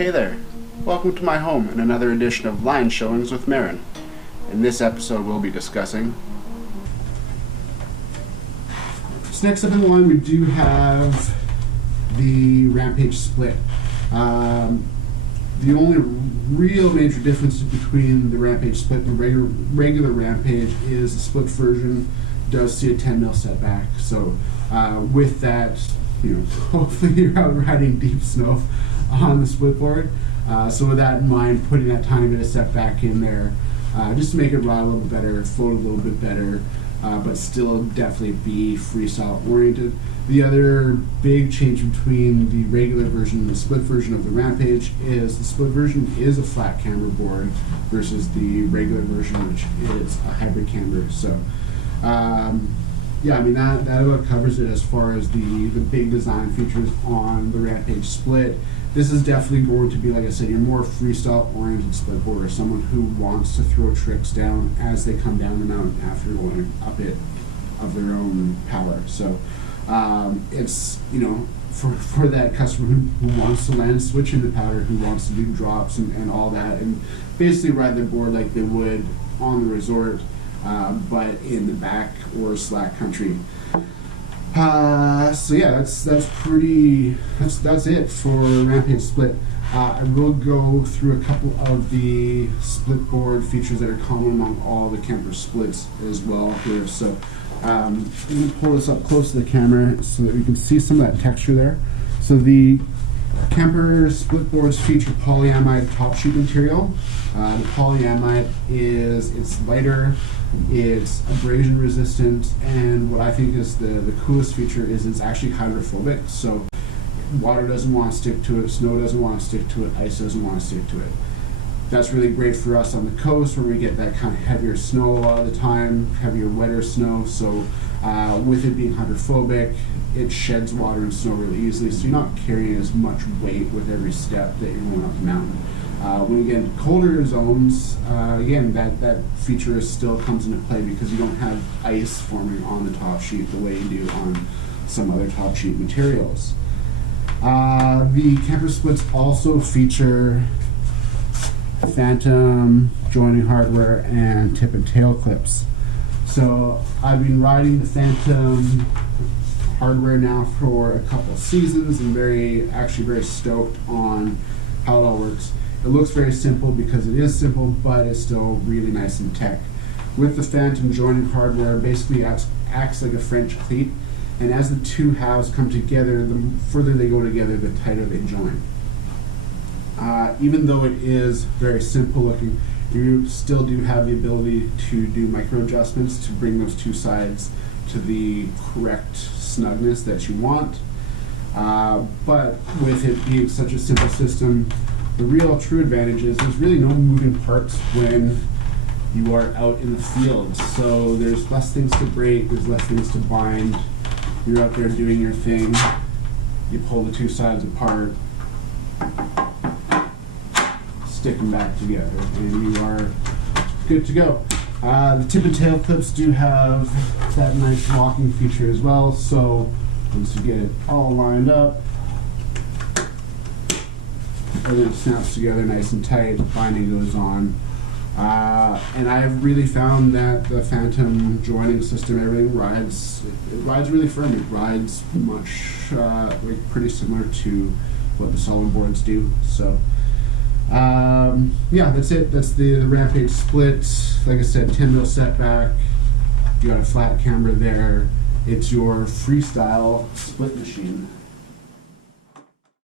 Hey there! Welcome to my home and another edition of Line Showings with Marin. In this episode we'll be discussing... So next up in the line we do have the Rampage Split. The only real major difference between the Rampage Split and the regular Rampage is the Split version does see a 10mm setback. So with that, hopefully you're out riding deep snow on the split board. So with that in mind, putting that tiny bit of setback in there, just to make it ride a little bit better, float a little bit better, but still definitely be freestyle oriented. The other big change between the regular version and the split version of the Rampage is the split version is a flat camber board versus the regular version, which is a hybrid camber. So yeah, I mean that about covers it as far as the big design features on the Rampage Split. This is definitely going to be, like I said, your more freestyle oriented split board, or someone who wants to throw tricks down as they come down the mountain after going up it of their own power. So it's, for that customer who wants to land switch in the powder, who wants to do drops and all that, and basically ride their board like they would on the resort, but in the back or slack country. So yeah, that's it for Rampage Split. I will go through a couple of the split board features that are common among all the Kemper splits as well here. So I'm going to pull this up close to the camera so that we can see some of that texture there. So the Kemper split boards feature polyamide top sheet material. The polyamide it's lighter, it's abrasion resistant, and what I think is the coolest feature is it's actually hydrophobic. So water doesn't want to stick to it, snow doesn't want to stick to it, ice doesn't want to stick to it. That's really great for us on the coast where we get that kind of heavier snow a lot of the time, heavier, wetter snow. So with it being hydrophobic, it sheds water and snow really easily, so you're not carrying as much weight with every step that you're going up the mountain. When you get into colder zones, again, that feature still comes into play because you don't have ice forming on the top sheet the way you do on some other top sheet materials. The Kemper splits also feature phantom joining hardware and tip and tail clips. So I've been riding the Phantom hardware now for a couple of seasons and actually very stoked on how it all works. It looks very simple because it is simple, but it's still really nice and tech. With the Phantom joining hardware, basically acts like a French cleat, and as the two halves come together, the further they go together, the tighter they join. Even though it is very simple looking, you still do have the ability to do micro adjustments to bring those two sides to the correct snugness that you want. But with it being such a simple system, the real true advantage is there's really no moving parts when you are out in the field. So there's less things to break, there's less things to bind. You're out there doing your thing, you pull the two sides apart, stick them back together, and you are good to go. The tip and tail clips do have that nice locking feature as well, so once you get it all lined up, everything snaps together nice and tight, binding goes on. And I've really found that the Phantom joining system, everything rides really firm. It rides much pretty similar to what the solid boards do. So yeah, that's it. That's the Rampage Split. Like I said, 10mm setback. You got a flat camber there. It's your freestyle split machine.